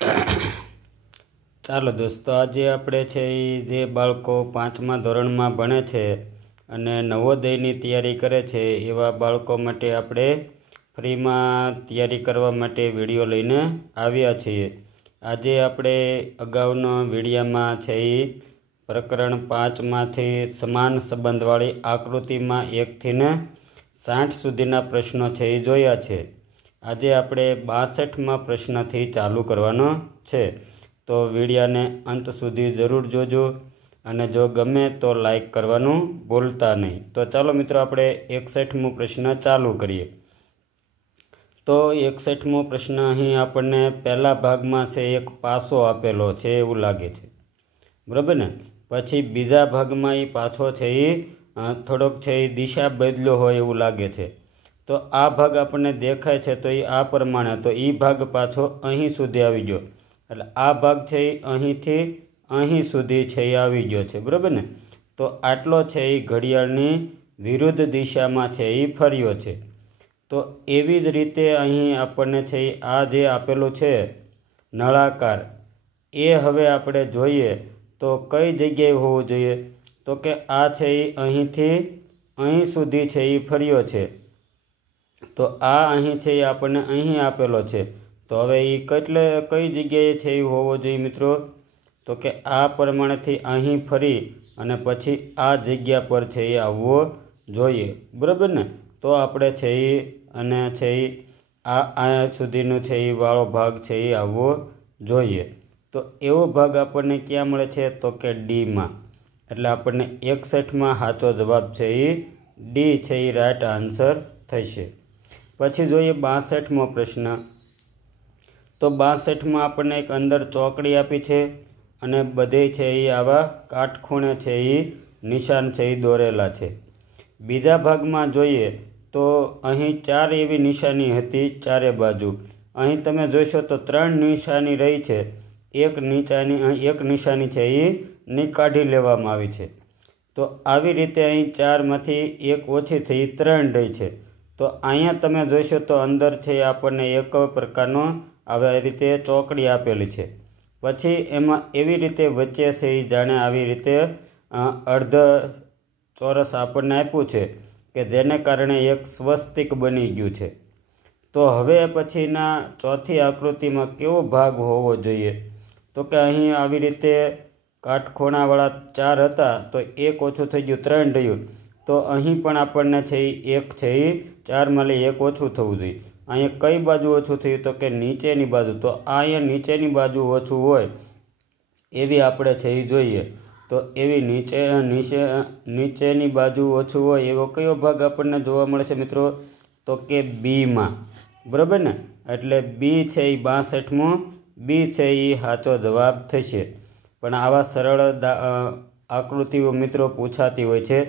ચાલો દોસ્તો, આજે આપણે છે એ જે બાળકો 5મા ધોરણમાં ભણે છે અને નવોદયની તૈયારી કરે છે એવા બાળકો માટે આપણે ફ્રીમાં તૈયારી કરવા માટે વિડીયો લઈને આવ્યા છીએ। આજે આપણે અગાઉના વિડીયોમાં છે એ પ્રકરણ 5માંથી સમાન સંબંધવાળી આકૃતિમાં 1 થી 60 સુધીના પ્રશ્નો છે એ જોયા છે। આજે આપણે 62માં પ્રશ્નથી ચાલુ કરવાનો છે, તો વિડીયોને અંત સુધી જરૂર જોજો અને જો ગમે તો લાઈક કરવાનું ભૂલતા નહીં। તો ચાલો મિત્રો, આપણે 61મો પ્રશ્ન ચાલુ કરીએ। તો 61મો પ્રશ્ન અહીં આપણને પહેલા ભાગમાં છે એક પાસો આપેલો છે એવું લાગે છે, બરાબર ને। પછી બીજા ભાગમાં એ પાછો છે એ થોડોક છે એ દિશા બદલ્યો હોય એવું લાગે છે। તો આ ભાગ આપણને દેખાય છે તો એ આ પ્રમાણે, તો એ ભાગ પાછો અહીં સુધી આવી ગયો, એટલે આ ભાગ છે એ અહીંથી અહીં સુધી છે એ આવી ગયો છે, બરાબર ને। તો આટલો છે એ ઘડિયાળની વિરુદ્ધ દિશામાં છે એ ફર્યો છે। તો એવી જ રીતે અહીં આપણને છે એ આ જે આપેલું છે નળાકાર, એ હવે આપણે જોઈએ તો કઈ જગ્યાએ હોવું જોઈએ, તો કે આ છે એ અહીંથી અહીં સુધી છે એ ફર્યો છે। તો આ અહીં છે એ આપણને અહીં આપેલો છે, તો હવે એ કઈ જગ્યાએ છે એ હોવો જોઈએ મિત્રો, તો કે આ પ્રમાણેથી અહીં ફરી અને પછી આ જગ્યા પર છે એ આવવો જોઈએ, બરાબર ને। તો આપણે છે એ અને છે એ આ સુધીનો છે એ વાળો ભાગ છે એ આવવો જોઈએ। તો એવો ભાગ આપણને ક્યાં મળે છે, તો કે ડીમાં, એટલે આપણને 61માં સાચો જવાબ છે એ ડી છે એ રાઈટ આન્સર થશે। પછી જોઈએ 62મો પ્રશ્ન। તો 62માં આપણને એક અંદર ચોકડી આપી છે અને બધે છે એ આવા કાટખૂણે છે એ નિશાન છે એ દોરેલા છે। બીજા ભાગમાં જોઈએ તો અહીં 4 એવી નિશાની હતી ચારે બાજુ। અહીં તમે જોશો તો 3 નિશાની રહી છે, એક નિશાની છે એ કાઢી લેવામાં આવી છે। તો આવી રીતે અહીં 4માંથી 1 ઓછી થઈ 3 રહી છે। તો અહીંયા તમે જોશો તો અંદર છે આપણને એક પ્રકારનો આવી રીતે ચોકડી આપેલી છે, પછી એમાં એવી રીતે વચ્ચે છે એ જાણે આવી રીતે અર્ધ ચોરસ આપણને આપ્યું છે કે જેને કારણે એક સ્વસ્તિક બની ગયું છે। તો હવે પછીના ચોથી આકૃતિમાં કેવો ભાગ હોવો જોઈએ, તો કે અહીં આવી રીતે કાટખૂણાવાળા 4 હતા તો 1 ઓછું થઈ ગયું 3 રહ્યું। તો અહીં પણ આપણને છે એ 1 છે એ 4માંથી 1 ઓછું થવું જોઈએ। અહીંયા કઈ બાજુ ઓછું થયું, તો કે નીચેની બાજુ। તો અહીંયા નીચેની બાજુ ઓછું હોય એવી આપણે છે એ જોઈએ, તો એવી નીચેની બાજુ ઓછું હોય એવો કયો ભાગ આપણને જોવા મળે છે મિત્રો, તો કે બીમાં, બરાબર ને। એટલે બી છે એ 62મો બી છે એ સાચો જવાબ થશે। પણ આવા સરળ આકૃતિઓ મિત્રો પૂછાતી હોય છે।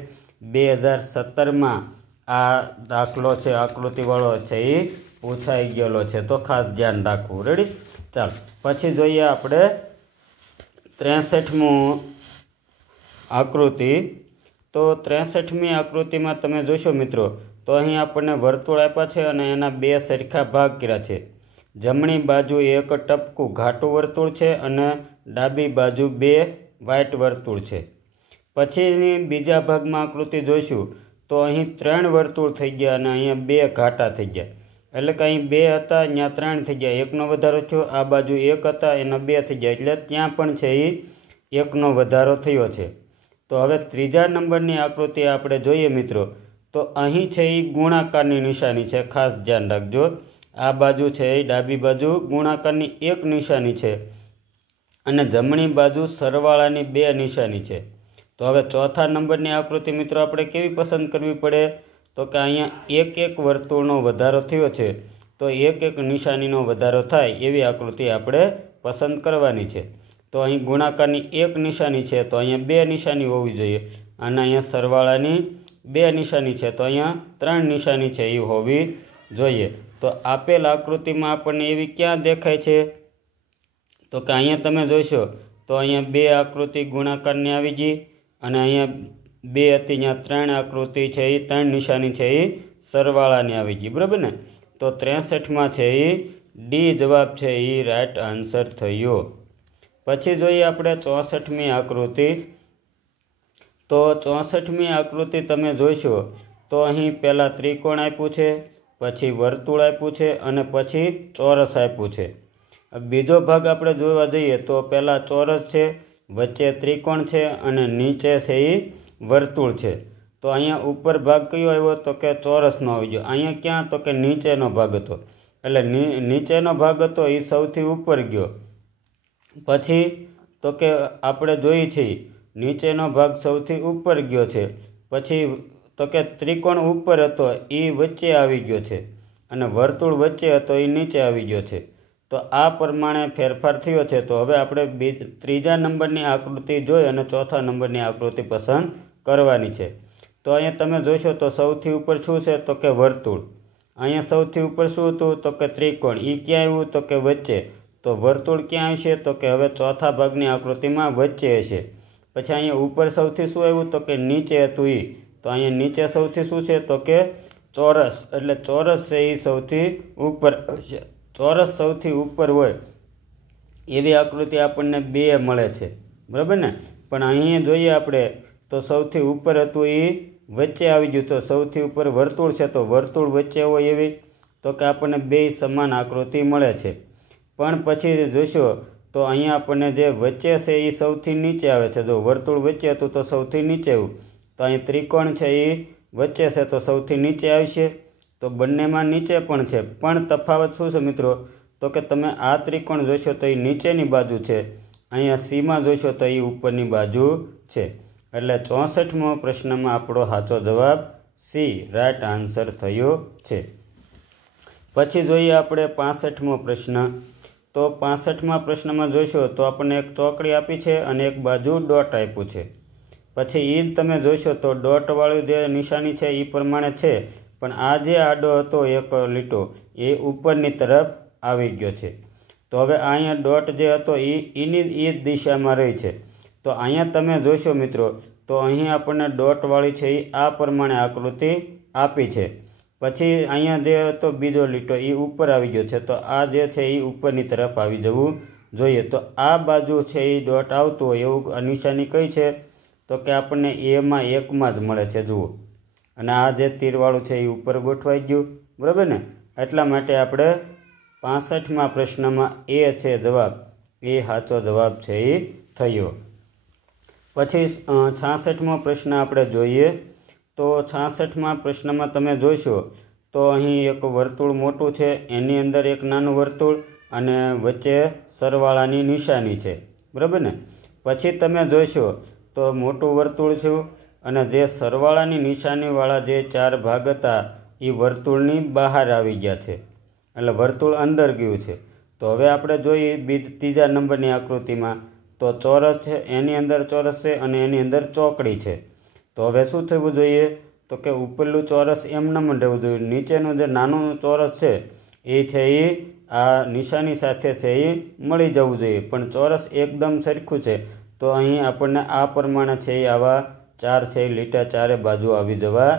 2017માં આ દાખલો છે આકૃતિવાળો છે એ પૂછાઈ ગયેલો છે, તો ખાસ ધ્યાન રાખવું, રેડી। ચાલો પછી જોઈએ આપણે 63મું આકૃતિ। તો 63મી આકૃતિમાં તમે જોશો મિત્રો તો અહીં આપણને વર્તુળ આપ્યા છે અને એના 2 સરખા ભાગ કર્યા છે। જમણી બાજુ એક ટપકું ઘાટું વર્તુળ છે અને ડાબી બાજુ 2 વ્હાઇટ વર્તુળ છે। પછીની બીજા ભાગમાં આકૃતિ જોઈશું તો અહીં 3 વર્તુળ થઈ ગયા અને અહીંયા 2 ઘાટા થઈ ગયા, એટલે કે અહીં 2 હતા અહીંયા 3 થઈ ગયા, 1નો વધારો થયો। આ બાજુ 1 હતા એના 2 થઈ ગયા, એટલે ત્યાં પણ છે એ 1નો વધારો થયો છે। તો હવે ત્રીજા નંબરની આકૃતિ આપણે જોઈએ મિત્રો, તો અહીં છે એ ગુણાકારની નિશાની છે, ખાસ ધ્યાન રાખજો। આ બાજુ છે એ ડાબી બાજુ ગુણાકારની 1 નિશાની છે અને જમણી બાજુ સરવાળાની 2 નિશાની છે। તો હવે ચોથા નંબરની આકૃતિ મિત્રો આપણે કેવી પસંદ કરવી પડે, તો કે અહીંયા 1 વર્તુળનો વધારો થયો છે, તો 1 નિશાનીનો વધારો થાય એવી આકૃતિ આપણે પસંદ કરવાની છે। તો અહીં ગુણાકારની 1 નિશાની છે તો અહીંયા 2 નિશાની હોવી જોઈએ, અને અહીંયા સરવાળાની 2 નિશાની છે તો અહીંયા 3 નિશાની છે એ હોવી જોઈએ। તો આપેલ આકૃતિમાં આપણને એવી ક્યાં દેખાય છે, તો કે અહીંયા તમે જોશો તો અહીંયા 2 આકૃતિ ગુણાકારની આવી ગઈ અને અહીંયા 2 હતી અહીંયા 3 આકૃતિ છે એ 3 નિશાની છે એ સરવાળાની આવી ગઈ, બરાબર ને। તો 63માં છે એ ડી જવાબ છે એ રાઈટ આન્સર થયો। પછી જોઈએ આપણે 64મી આકૃતિ। તો 64મી આકૃતિ તમે જોઈશો તો અહીં પહેલાં ત્રિકોણ આપ્યું છે, પછી વર્તુળ આપ્યું છે અને પછી ચોરસ આપ્યું છે। બીજો ભાગ આપણે જોવા જઈએ તો પહેલાં ચોરસ છે, વચ્ચે ત્રિકોણ છે અને નીચે છે એ વર્તુળ છે। તો અહીંયા ઉપર ભાગ કયો આવ્યો તો કે ચોરસનો આવી ગયો। અહીંયા ક્યાં તો કે નીચેનો ભાગ હતો, એટલે નીચેનો ભાગ હતો એ સૌથી ઉપર ગયો। પછી તો કે આપણે જોઈએ છીએ નીચેનો ભાગ સૌથી ઉપર ગયો છે, પછી તો કે ત્રિકોણ ઉપર હતો એ વચ્ચે આવી ગયો છે અને વર્તુળ વચ્ચે હતો એ નીચે આવી ગયો છે। તો આ પ્રમાણે ફેરફાર થયો છે। તો હવે આપણે ત્રીજા નંબરની આકૃતિ જોઈ અને ચોથા નંબરની આકૃતિ પસંદ કરવાની છે। તો અહીંયા તમે જોશો તો સૌથી ઉપર શું છે તો કે વર્તુળ, અહીંયા સૌથી ઉપર શું હતું તો કે ત્રિકોણ, એ ક્યાં આવ્યું તો કે વચ્ચે। તો વર્તુળ ક્યાં આવશે તો કે હવે ચોથા ભાગની આકૃતિમાં વચ્ચે હશે। પછી અહીંયા ઉપર સૌથી શું આવ્યું તો કે નીચે હતું એ, તો અહીંયા નીચે સૌથી શું છે તો કે ચોરસ, એટલે ચોરસ છે એ સૌથી ઉપર હશે। ચોરસ સૌથી ઉપર હોય એવી આકૃતિ આપણને બે મળે છે, બરાબર ને। પણ અહીંયા જોઈએ આપણે તો સૌથી ઉપર હતું એ વચ્ચે આવી ગયું, તો સૌથી ઉપર વર્તુળ છે તો વર્તુળ વચ્ચે હોય એવી તો કે આપણને બે સમાન આકૃતિ મળે છે। પણ પછી જોશો તો અહીંયા આપણને જે વચ્ચે છે એ સૌથી નીચે આવે છે। જો વર્તુળ વચ્ચે હતું તો સૌથી નીચે આવ્યું, તો અહીં ત્રિકોણ છે એ વચ્ચે છે તો સૌથી નીચે આવશે। તો બંનેમાં નીચે પણ છે, પણ તફાવત શું છે મિત્રો તો કે તમે આ ત્રિકોણ જોશો તો એ નીચેની બાજુ છે, અહીંયા સીમાં જોશો તો એ ઉપરની બાજુ છે। એટલે 64મો પ્રશ્નમાં આપણો સાચો જવાબ સી રાઈટ આન્સર થયો છે। પછી જોઈએ આપણે 65મો પ્રશ્ન। તો 65મા પ્રશ્નમાં જોશો તો આપણને એક ચોકડી આપી છે અને એક બાજુ ડોટ આપ્યું છે। પછી એ તમે જોશો તો ડોટવાળું જે નિશાની છે એ પ્રમાણે છે, પણ આ જે આડો હતો એક લીટો એ ઉપરની તરફ આવી ગયો છે। તો હવે અહીંયા ડોટ જે હતો એની એ જ દિશામાં રહી છે। તો અહીંયા તમે જોશો મિત્રો તો અહીં આપણને ડોટવાળી છે એ આ પ્રમાણે આકૃતિ આપી છે। પછી અહીંયા જે હતો બીજો લીટો એ ઉપર આવી ગયો છે, તો આ જે છે એ ઉપરની તરફ આવી જવું જોઈએ। તો આ બાજુ છે એ ડોટ આવતું હોય એવું આ નિશાની કઈ છે તો કે આપણને એમાં એકમાં જ મળે છે, જુઓ। અને આ જે તીરવાળું છે એ ઉપર ગોઠવાઈ ગયું, બરાબર ને। એટલા માટે આપણે 65મા પ્રશ્નમાં એ છે જવાબ, એ સાચો જવાબ છે એ થયો। પછી 66મો પ્રશ્ન આપણે જોઈએ। તો 66મા પ્રશ્નમાં તમે જોશો તો અહીં એક વર્તુળ મોટું છે, એની અંદર એક નાનું વર્તુળ અને વચ્ચે સરવાળાની નિશાની છે, બરાબર ને। પછી તમે જોશો તો મોટું વર્તુળ છે અને જે સરવાળાની નિશાનીવાળા જે ચાર ભાગ હતા એ વર્તુળની બહાર આવી ગયા છે, એટલે વર્તુળ અંદર ગયું છે। તો હવે આપણે જોઈએ ત્રીજા નંબરની આકૃતિમાં તો ચોરસ છે, એની અંદર ચોરસ છે અને એની અંદર ચોકડી છે। તો હવે શું થવું જોઈએ તો કે ઉપરલું ચોરસ એમ ન રહેવું જોઈએ, નીચેનું જે નાનું ચોરસ છે એ છે એ આ નિશાની સાથે છે એ મળી જવું જોઈએ, પણ ચોરસ એકદમ સરખું છે। તો અહીં આપણને આ પ્રમાણે છે એ આવા ચાર છે લીટા ચારે બાજુ આવી જવા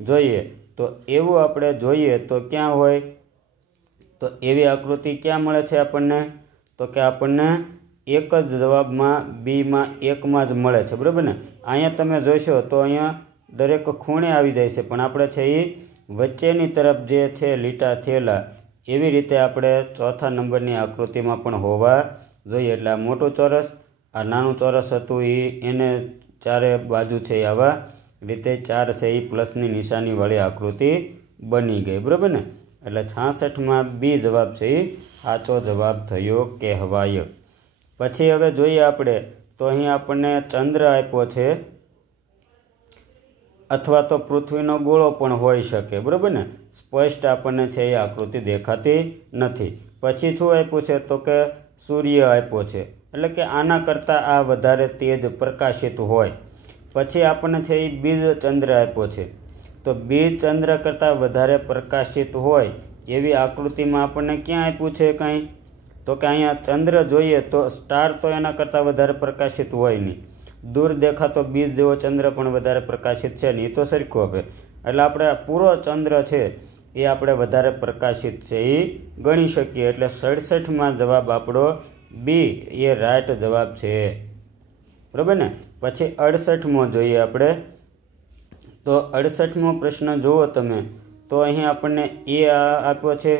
જોઈએ। તો એવું આપણે જોઈએ તો ક્યાં હોય તો એવી આકૃતિ ક્યાં મળે છે આપણને તો કે આપણને એક જ જવાબમાં બીમાં એકમાં જ મળે છે, બરાબર ને। અહીંયા તમે જોશો તો અહીંયા દરેક ખૂણે આવી જાય છે, પણ આપણે છે એ વચ્ચેની તરફ જે છે લીટા થયેલા એવી રીતે આપણે ચોથા નંબરની આકૃતિમાં પણ હોવા જોઈએ। એટલે આ મોટું ચોરસ, આ નાનું ચોરસ હતું એને ચારે બાજુ છે આવા રીતે ચાર છે એ પ્લસની નિશાનીવાળી આકૃતિ બની ગઈ, બરાબર ને। એટલે 66માં બી જવાબ છે એ સાચો જવાબ થયો કહેવાય। પછી હવે જોઈએ આપણે તો અહીં આપણને ચંદ્ર આપ્યો છે અથવા તો પૃથ્વીનો ગોળો પણ હોઈ શકે, બરાબર ને। સ્પષ્ટ આપણને છે એ આકૃતિ દેખાતી નથી। પછી શું આપ્યું છે તો કે સૂર્ય આપ્યો છે, એટલે કે આના કરતાં આ વધારે તેજ પ્રકાશિત હોય। પછી આપણને છે એ બીજ ચંદ્ર આપ્યો છે, તો બીજ ચંદ્ર કરતાં વધારે પ્રકાશિત હોય એવી આકૃતિમાં આપણને ક્યાં આપ્યું છે કાંઈ તો કે અહીંયા ચંદ્ર જોઈએ તો સ્ટાર તો એના કરતાં વધારે પ્રકાશિત હોય નહીં, દૂર દેખાતો બીજ જેવો ચંદ્ર પણ વધારે પ્રકાશિત છે નહીં, એ તો સરખું આપે। એટલે આપણે પૂરો ચંદ્ર છે એ આપણે વધારે પ્રકાશિત છે એ ગણી શકીએ. એટલે 67માં જવાબ આપણો બી એ રાઈટ જવાબ છે. બરાબર ને. પછી 68મો જોઈએ આપણે. તો 68મો પ્રશ્ન જુઓ તમે તો અહીં આપણને એ આપ્યો છે,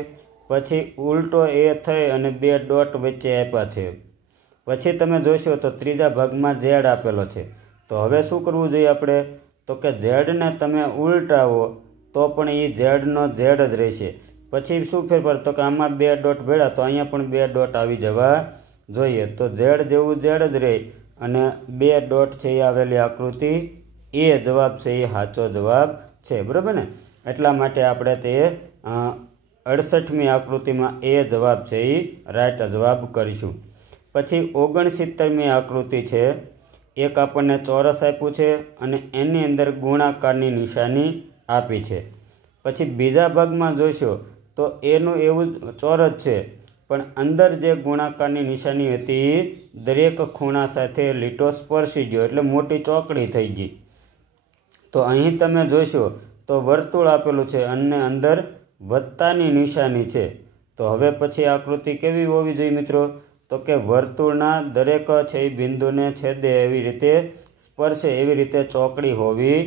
પછી ઉલટો એ થઈ અને 2 ડોટ વચ્ચે આપ્યા છે. પછી તમે જોશો તો ત્રીજા ભાગમાં ઝેડ આપેલો છે. તો હવે શું કરવું જોઈએ આપણે? તો કે ઝેડને તમે ઉલટાવો તો પણ એ ઝેડનો ઝેડ જ રહેશે. પછી શું ફેરફાર? તો કે આમાં 2 ડોટ ભેળા તો અહીંયા પણ 2 ડોટ આવી જવા જોઈએ. તો ઝેડ જેવું ઝેડ જ રહે અને 2 ડોટ છે એ આવેલી આકૃતિ એ જવાબ છે એ સાચો જવાબ છે. બરાબર ને. એટલા માટે આપણે તે 68મી આકૃતિમાં એ જવાબ છે એ રાઈટ જવાબ કરીશું. પછી 69મી આકૃતિ છે. એક આપણને ચોરસ આપ્યું છે અને એની અંદર ગુણાકારની નિશાની આપી છે. પછી બીજા ભાગમાં જોઈશો તો એનું એવું ચોરસ છે, પણ અંદર જે ગુણાકારની નિશાની હતી એ દરેક ખૂણા સાથે લીટો સ્પર્શી ગયો એટલે મોટી ચોકડી થઈ ગઈ. તો અહીં તમે જોશો તો વર્તુળ આપેલું છે અને અંદર વત્તાની નિશાની છે. તો હવે પછી આકૃતિ કેવી હોવી જોઈએ મિત્રો? તો કે વર્તુળના દરેક છે એ બિંદુને છેદે એવી રીતે સ્પર્શે એવી રીતે ચોકડી હોવી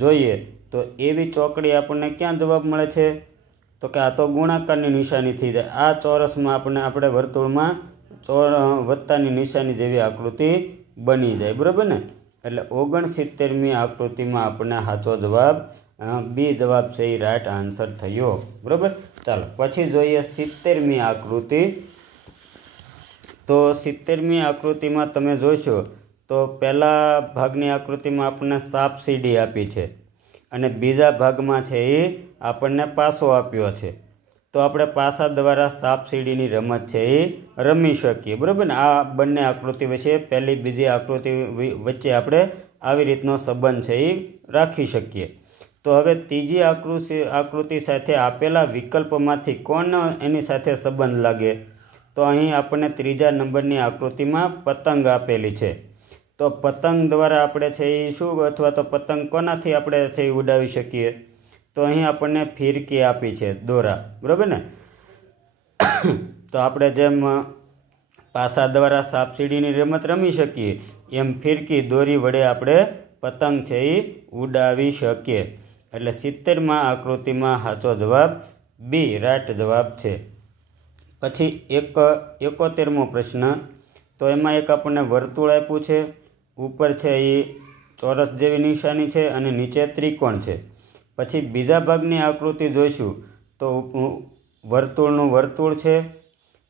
જોઈએ. તો એવી ચોકડી આપણને ક્યાં જવાબ મળે છે? તો કે આ તો ગુણાકારની નિશાની થઈ જાય. આ ચોરસમાં આપણે વર્તુળમાં વત્તાની નિશાની જેવી આકૃતિ બની જાય. બરાબર ને. એટલે 69મી આકૃતિમાં આપણને સાચો જવાબ બી જવાબ છે એ રાઈટ આન્સર થયો. બરાબર. ચાલો પછી જોઈએ 70મી આકૃતિ. તો 70મી આકૃતિમાં તમે જોશો તો પહેલા ભાગની આકૃતિમાં આપણને સાપ સીડી આપી છે અને બીજા ભાગમાં છે એ આપણને પાસો આપ્યો છે. તો આપણે પાસા દ્વારા સાપ સીડીની રમત છે એ રમી શકીએ. બરાબર ને. આ બંને આકૃતિ વચ્ચે પહેલી બીજી આકૃતિ વચ્ચે આપણે આવી રીતનો સંબંધ છે એ રાખી શકીએ. તો હવે ત્રીજી આકૃતિ સાથે આપેલા વિકલ્પમાંથી કોનો એની સાથે સંબંધ લાગે? તો અહીં આપણને ત્રીજા નંબરની આકૃતિમાં પતંગ આપેલી છે. તો પતંગ દ્વારા આપણે છે એ શું અથવા તો પતંગ કોનાથી આપણે છે એ ઉડાવી શકીએ? તો અહીં આપણને ફિરકી આપી છે, દોરા. બરાબર ને. તો આપણે જેમ પાસા દ્વારા સાપસીડીની રમત રમી શકીએ એમ ફિરકી દોરી વડે આપણે પતંગ છે એ ઉડાવી શકીએ. એટલે 70માં આકૃતિમાં સાચો જવાબ બી રાઈટ જવાબ છે. પછી 71મો પ્રશ્ન. તો એમાં એક આપણને વર્તુળ આપ્યું છે, ઉપર છે એ ચોરસ જેવી નિશાની છે અને નીચે ત્રિકોણ છે. પછી બીજા ભાગની આકૃતિ જોઈશું તો વર્તુળનું વર્તુળ છે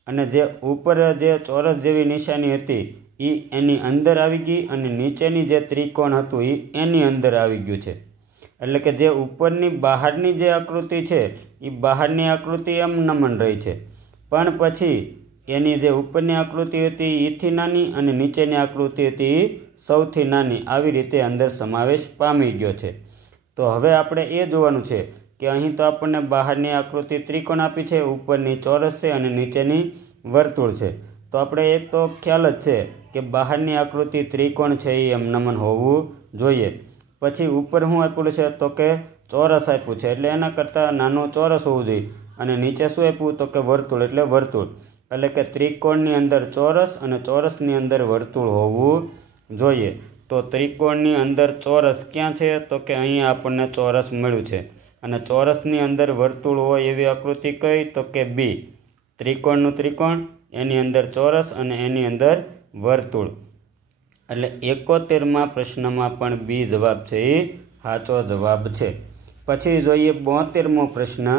અને જે ઉપર જે ચોરસ જેવી નિશાની હતી એ એની અંદર આવી ગઈ અને નીચેની જે ત્રિકોણ હતું એ એની અંદર આવી ગયું છે. એટલે કે જે ઉપરની બહારની જે આકૃતિ છે એ બહારની આકૃતિ એમ નમન રહી છે, પણ પછી એની જે ઉપરની આકૃતિ હતી એથી નાની અને નીચેની આકૃતિ હતી એ સૌથી નાની આવી રીતે અંદર સમાવેશ પામી ગયો છે. તો હવે આપણે એ જોવાનું છે કે અહીં તો આપણને બહારની આકૃતિ ત્રિકોણ આપી છે, ઉપરની ચોરસ છે અને નીચેની વર્તુળ છે. તો આપણે એ તો ખ્યાલ જ છે કે બહારની આકૃતિ ત્રિકોણ છે એ એમ નમન હોવું જોઈએ. પછી ઉપર શું આપ્યું છે? તો કે ચોરસ આપ્યું છે એટલે એના કરતાં નાનું ચોરસ હોવું જોઈએ. અને નીચે શું આપ્યું? તો કે વર્તુળ એટલે વર્તુળ. એટલે કે ત્રિકોણની અંદર ચોરસ અને ચોરસની અંદર વર્તુળ હોવું જોઈએ. તો ત્રિકોણની અંદર ચોરસ ક્યાં છે? તો કે અહીંયા આપણને ચોરસ મળ્યું છે અને ચોરસની અંદર વર્તુળ હોય એવી આકૃતિ કઈ? તો કે બી. ત્રિકોણનું ત્રિકોણ, એની અંદર ચોરસ અને એની અંદર વર્તુળ. એટલે 71માં પ્રશ્નમાં પણ બી જવાબ છે એ સાચો જવાબ છે. પછી જોઈએ 72મો પ્રશ્ન.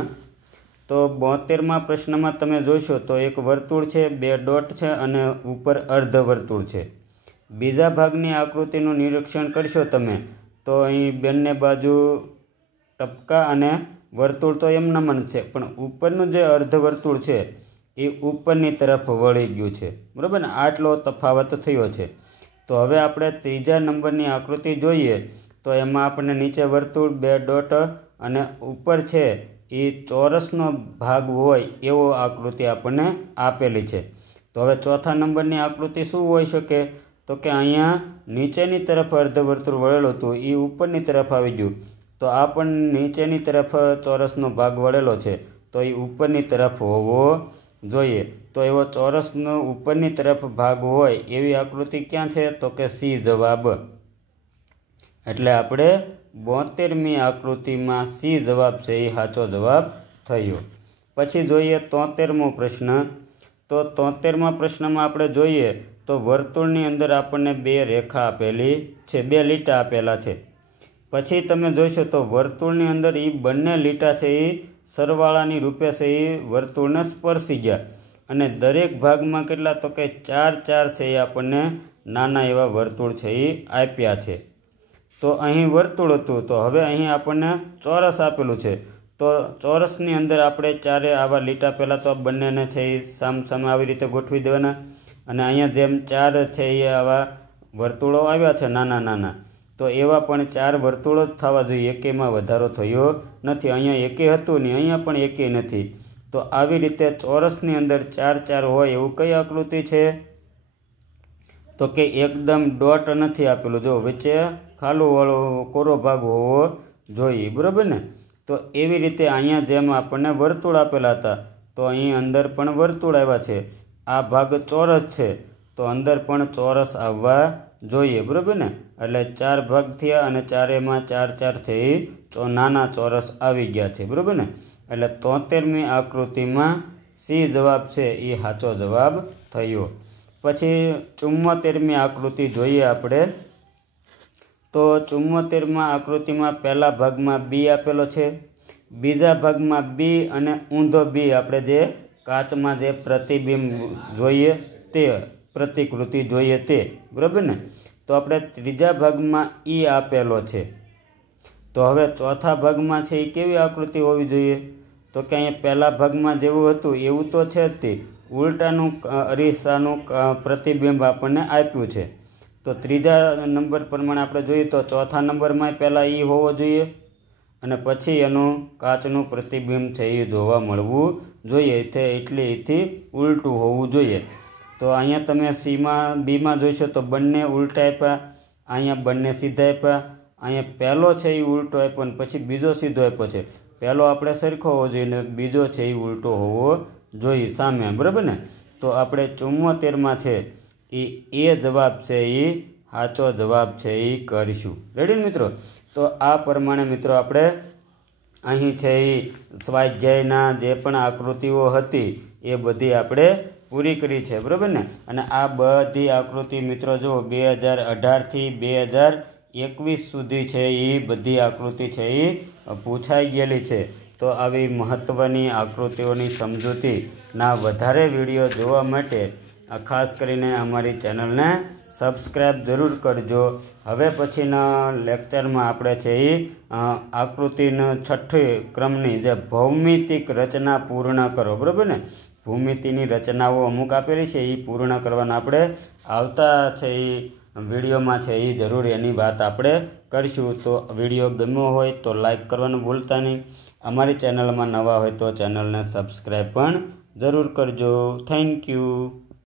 તો 72માં પ્રશ્નમાં તમે જોશો તો એક વર્તુળ છે, 2 ડોટ છે અને ઉપર અર્ધ વર્તુળ છે. બીજા ભાગની આકૃતિનું નિરીક્ષણ કરશો તમે તો અહીં બંને બાજુ ટપકા અને વર્તુળ તો એમ નમન છે, પણ ઉપરનું જે અર્ધ વર્તુળ છે એ ઉપરની તરફ વળી ગયું છે. બરાબર ને. આટલો તફાવત થયો છે. તો હવે આપણે ત્રીજા નંબરની આકૃતિ જોઈએ તો એમાં આપણને નીચે વર્તુળ, 2 ડોટ અને ઉપર છે એ ચોરસનો ભાગ હોય એવો આકૃતિ આપણને આપેલી છે. તો હવે ચોથા નંબરની આકૃતિ શું હોઈ શકે? તો કે અહીંયા નીચેની તરફ અર્ધવર્તુળ વળેલું હતું એ ઉપરની તરફ આવી ગયું. તો આ પણ નીચેની તરફ ચોરસનો ભાગ વળેલો છે, તો એ ઉપરની તરફ હોવો જોઈએ। તો એવો ચોરસનો ઉપરની તરફ ભાગ હોય એવી આકૃતિ ક્યાં છે? તો કે સી જવાબ। એટલે આપણે 72મી આકૃતિમાં સી જવાબ છે એ સાચો જવાબ થયો। પછી જોઈએ 73મો પ્રશ્ન। તો 73મા પ્રશ્નમાં આપણે જોઈએ તો વર્તુળની અંદર આપણને 2 રેખા આપેલી છે, 2 લીટા આપેલા છે। પછી તમે જોશો તો વર્તુળની અંદર એ બંને લીટા છે એ સરવાળાની રૂપે છે એ વર્તુળને સ્પર્શી ગયા, અને દરેક ભાગમાં કેટલા? તો કે 4 છે એ આપણને નાના એવા વર્તુળ છે એ આપ્યા છે। તો અહીં વર્તુળ હતું, તો હવે અહીં આપણને ચોરસ આપેલું છે, તો ચોરસની અંદર આપણે 4 આવા લીટા પહેલાં તો બંનેને છે એ સામસામે આવી રીતે ગોઠવી દેવાના, અને અહીંયા જેમ 4 છે એ આવા વર્તુળો આવ્યા છે નાના નાના, તો એવા પણ 4 વર્તુળો જ થવા જોઈએ, એકેયમાં વધારો થયો નથી। અહીંયા એકે હતું નહીં, અહીંયા પણ એકે નથી। તો આવી રીતે ચોરસની અંદર 4 હોય એવું કઈ આકૃતિ છે? તો કે એકદમ ડોટ નથી આપેલું, જો વચ્ચે ખાલું વાળો કોરો ભાગ હોવો જોઈએ, બરાબર ને? તો એવી રીતે અહીંયા જેમ આપણને વર્તુળ આપેલા હતા, તો અહીં અંદર પણ વર્તુળ આવ્યા છે। આ ભાગ ચોરસ છે, તો અંદર પણ ચોરસ આવવા જોઈએ, બરાબર ને? એટલે 4 ભાગ થયા અને 4માં 4 છે એ નાના ચોરસ આવી ગયા છે, બરાબર ને? એટલે 73મી આકૃતિમાં સી જવાબ છે એ સાચો જવાબ થયો। પછી 74મી આકૃતિ જોઈએ આપણે। તો 74માં આકૃતિમાં પહેલા ભાગમાં બી આપેલો છે, બીજા ભાગમાં બી અને ઊંધો બી, આપણે જે કાચમાં જે પ્રતિબિંબ જોઈએ તે પ્રતિકૃતિ જોઈએ તે, બરાબર ને? તો આપણે ત્રીજા ભાગમાં ઈ આપેલો છે, તો હવે ચોથા ભાગમાં છે એ કેવી આકૃતિ હોવી જોઈએ? તો કે અહીંયા પહેલા ભાગમાં જેવું હતું એવું તો છે જ તે, ઉલટાનું અરીસાનું પ્રતિબિંબ આપણને આપ્યું છે। તો ત્રીજા નંબર પ્રમાણે આપણે જોઈએ તો ચોથા નંબરમાં પહેલાં ઈ હોવો જોઈએ, અને પછી એનું કાચનું પ્રતિબિંબ છે એ જોવા મળવું જોઈએ, એટલે એથી ઉલટું હોવું જોઈએ। તો અહીંયા તમે સીમાં બીમાં જોઈશો તો બંને ઉલટા આપ્યા, અહીંયા બંને સીધા આપ્યા, અહીંયા પહેલો છે એ ઉલટો આપ્યો અને પછી બીજો સીધો આપ્યો છે। પહેલો આપણે સરખો હોવો જોઈએ ને બીજો છે એ ઉલટો હોવો જોઈએ સામે, બરાબર ને? તો આપણે 74માં છે એ જવાબ છે એ સાચો જવાબ છે એ કરીશું। રેડી ને મિત્રો? તો આ પ્રમાણે મિત્રો આપણે અહીં છે એ સ્વાધ્યાયના જે પણ આકૃતિઓ હતી એ બધી આપણે પૂરી કરી છે, બરાબર ને? અને આ બધી આકૃતિ મિત્રો જો 2018થી 2021 સુધી છે એ બધી આકૃતિ છે એ પૂછાઈ ગયેલી છે। તો આવી મહત્ત્વની આકૃતિઓની સમજૂતીના વધારે વિડીયો જોવા માટે ખાસ કરીને અમારી ચેનલને સબસ્ક્રાઈબ જરૂર કરજો। હવે પછીના લેક્ચરમાં આપણે છે એ આકૃતિના 6ઠી ક્રમની જે ભૌમિતિક રચના પૂર્ણ કરો, બરાબર ને? ભૂમિતિની રચનાઓ અમુક આપેલી છે એ પૂર્ણ કરવાના આપણે આવતા છે એ વિડીયોમાં છે એ જરૂર એની વાત આપણે કરીશું। તો વિડીયો ગમ્યો હોય તો લાઈક કરવાનું ભૂલતા નહીં, અમારી ચેનલમાં નવા હોય તો ચેનલને સબસ્ક્રાઈબ પણ જરૂર કરજો। Thank you.